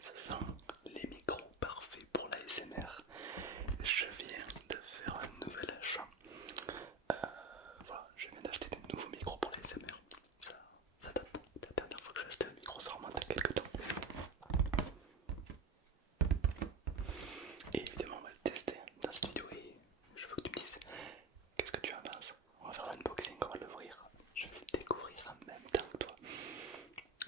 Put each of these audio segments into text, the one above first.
Ce sont les micros parfaits pour l'ASMR. Je viens de faire un nouvel achat. Voilà, je viens d'acheter des nouveaux micros pour l'ASMR. Ça date. La dernière fois que j'ai acheté un micro, ça remonte à quelques temps. Et évidemment, on va le tester dans cette vidéo et je veux que tu me dises qu'est-ce que tu en penses. On va faire l'unboxing, on va l'ouvrir. Je vais le découvrir en même temps que toi.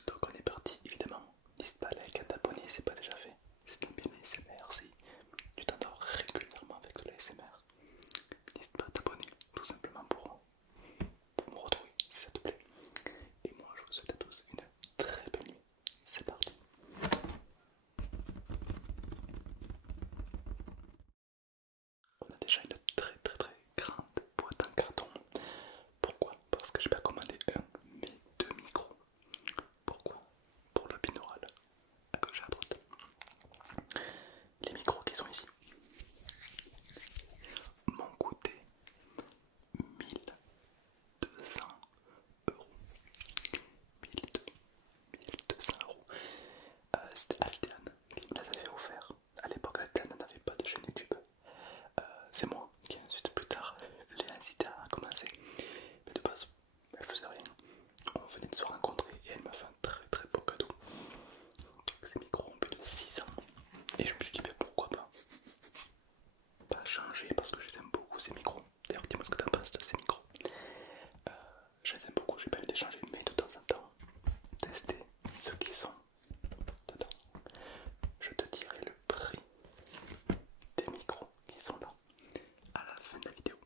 Donc on est parti, évidemment. N'hésite pas à liker, à t'abonner si ce n'est pas déjà fait. Si tu aimes bien l'ASMR, si tu t'endors régulièrement avec de l'ASMR, n'hésite pas à t'abonner tout simplement pour me retrouver si ça te plaît. Et moi je vous souhaite à tous une très belle nuit. C'est parti. On a déjà une très grande boîte en carton. Pourquoi? Parce que j'ai pas commandé un mais deux micros. Pourquoi? Pour le binaural à gauche et à droite. Les micros qui sont ici m'ont coûté 1 200 euros. 1200 euros. C'était Altean qui me les avait offerts. À l'époque, Altean n'avait pas de chaîne YouTube. C'est moi qui ensuite plus tard l'ai incité à commencer. Mais de base, elle faisait rien. On venait de se rencontrer et elle m'a fait un très beau cadeau. Donc ces micros ont plus de 6 ans. Et je me suis dit, ben, pourquoi pas changer parce que je les aime beaucoup ces micros. D'ailleurs, dis-moi ce que tu en penses de ces micros. Je les aime beaucoup, j'ai pas envie de les changer, mais de temps en temps, tester ceux qui sont dedans. Je te dirai le prix des micros qui sont là à la fin de la vidéo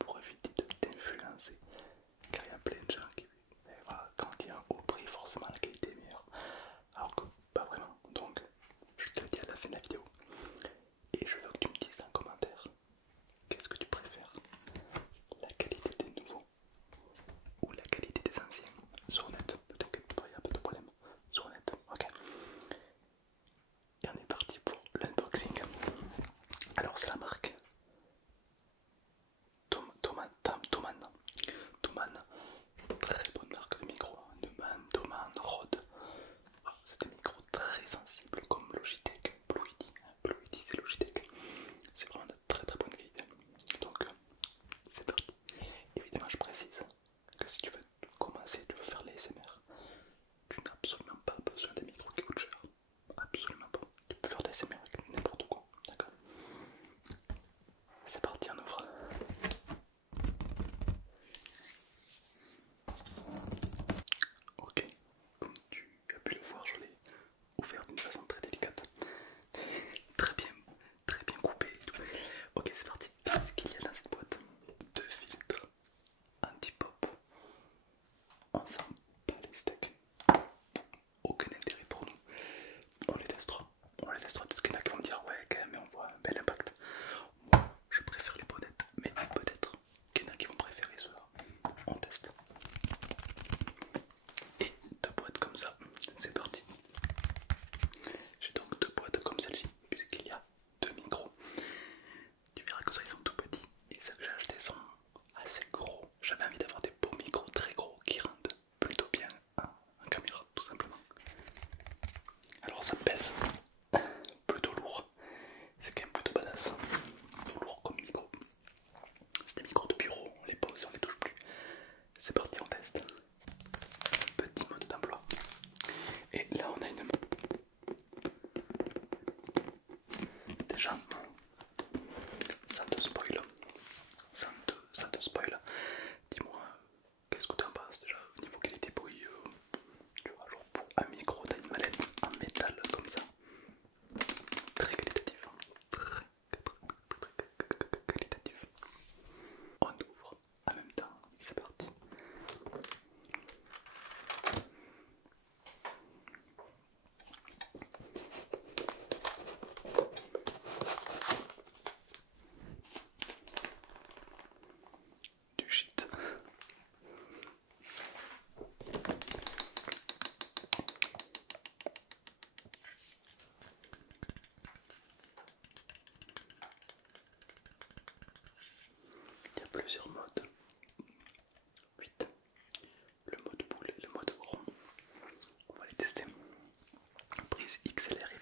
pour éviter de t'influencer, car il y a plein de gens qui, voilà, quand il y a un haut prix, forcément la qualité est meilleure, alors que pas vraiment. Donc je te le dis à la fin de la vidéo et je veux que tu me dises en commentaire qu'est-ce que tu préfères, la qualité des nouveaux ou la qualité des anciens. Sois honnête, ne t'inquiète pas, il n'y a pas de problème. Sois honnête, ok. Et on est parti pour l'unboxing. Alors c'est la marque Thomann, très bonne marque de micro. Neumann, Thomann, Rode. C'est des micros très sensibles comme Logitech, Blue Yeti. Blue Yeti c'est Logitech. C'est vraiment de très bonne qualité. Donc c'est parti. Évidemment je précise que si tu veux commencer, tu veux faire les SMR, tu n'as absolument pas besoin des micros qui coûtent cher. Absolument pas. Tu peux faire des SMR avec n'importe quoi. D'accord? C'est parti, on ouvre. Ok, comme tu as pu le voir, je l'ai ouvert d'une façon très délicate. Très bien coupé et tout. Ok, c'est parti. Qu'est-ce qu'il y a dans cette boîte? Deux filtres anti-pop. On sent pas les steaks. Aucun intérêt pour nous. On les testera. Peut-être qu'il y en a qui vont me dire ouais quand même on voit un bel impact. Moi je préfère les bonnettes, mais peut-être qu'il y en a qui vont préférer ceux-là. On teste. Et deux boîtes comme ça, c'est parti. J'ai donc deux boîtes comme celle-ci, puisqu'il y a deux micros. Tu verras que ça ils sont tout petits et ceux que j'ai achetés sont assez gros. J'avais envie d'avoir des beaux micros très gros qui rendent plutôt bien en caméra tout simplement. Alors ça pèse plutôt lourd, c'est quand même plutôt badass, plutôt lourd comme micro. C'est des micros de bureau, on les pose, on les touche plus. C'est parti, on teste. Petit mode d'emploi. Et là on a une... Déjà, sans te spoil, sans te spoil, dis-moi qu'est-ce que tu en penses déjà au niveau qualité bruit. Tu vois, genre pour un micro, t'as une mallette en métal comme ça, très qualitatif, hein. Très qualitatif. On ouvre en même temps, c'est parti. Du shit. Il y a plusieurs modes. 8. Le mode boule et le mode rond. On va les tester. Prise XLR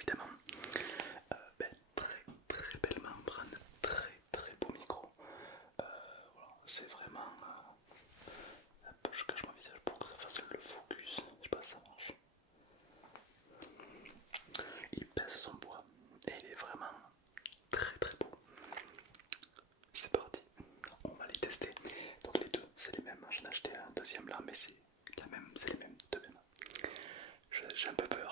j'ai un peu peur.